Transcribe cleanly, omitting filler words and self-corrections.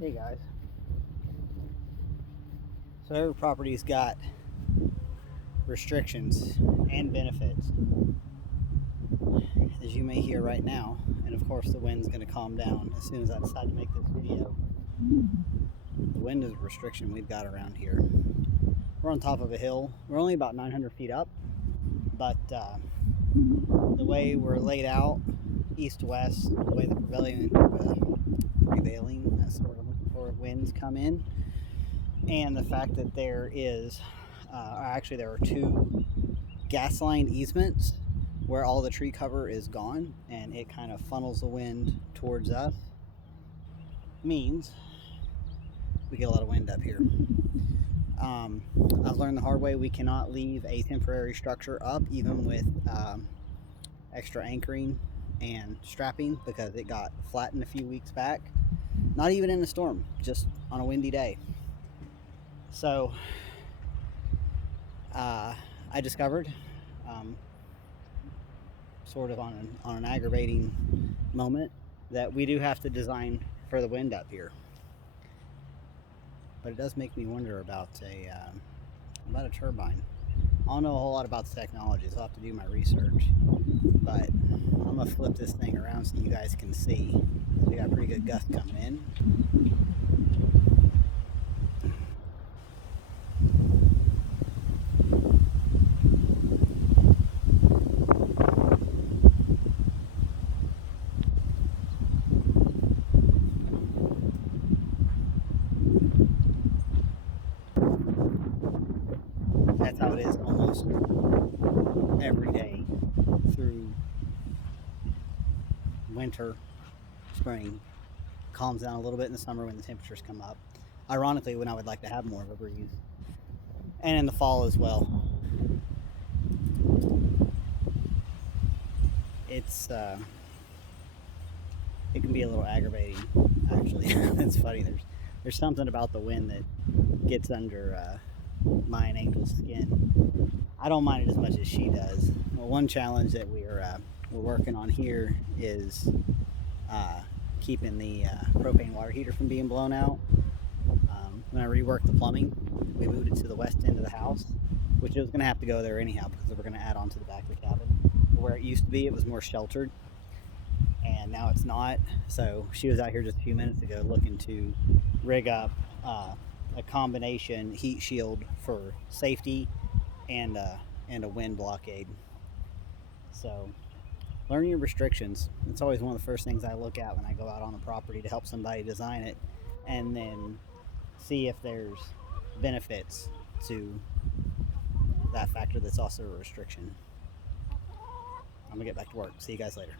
Hey guys. So every property's got restrictions and benefits, as you may hear right now. And of course, the wind's going to calm down as soon as I decide to make this video. The wind is a restriction we've got around here. We're on top of a hill. We're only about 900 feet up, but the way we're laid out, east-west, the way the prevailing, that's what I'm looking for, winds come in, and the fact that there are two gas line easements where all the tree cover is gone and it kind of funnels the wind towards us, means we get a lot of wind up here. I've learned the hard way we cannot leave a temporary structure up even with extra anchoring and strapping, because it got flattened a few weeks back, not even in a storm, just on a windy day. So I discovered, sort of on an aggravating moment, that we do have to design for the wind up here. But it does make me wonder about a turbine. I don't know a whole lot about the technology, so I'll have to do my research. But I'm gonna flip this thing around so you guys can see. We got a pretty good gust coming in. That's how it is almost every day through winter, spring. Calms down a little bit in the summer when the temperatures come up. Ironically, when I would like to have more of a breeze. And in the fall as well. It can be a little aggravating, actually. It's funny. There's something about the wind that gets under my and Angel's skin. I don't mind it as much as she does. Well, one challenge that we're working on here is keeping the propane water heater from being blown out. When I reworked the plumbing, we moved it to the west end of the house, which it was going to have to go there anyhow because we're going to add on to the back of the cabin. Where it used to be, it was more sheltered, and now it's not. So she was out here just a few minutes ago looking to rig up a combination heat shield for safety and a wind blockade. So learning your restrictions, it's always one of the first things I look at when I go out on a property to help somebody design it, and then see if there's benefits to that factor that's also a restriction. I'm gonna get back to work. See you guys later.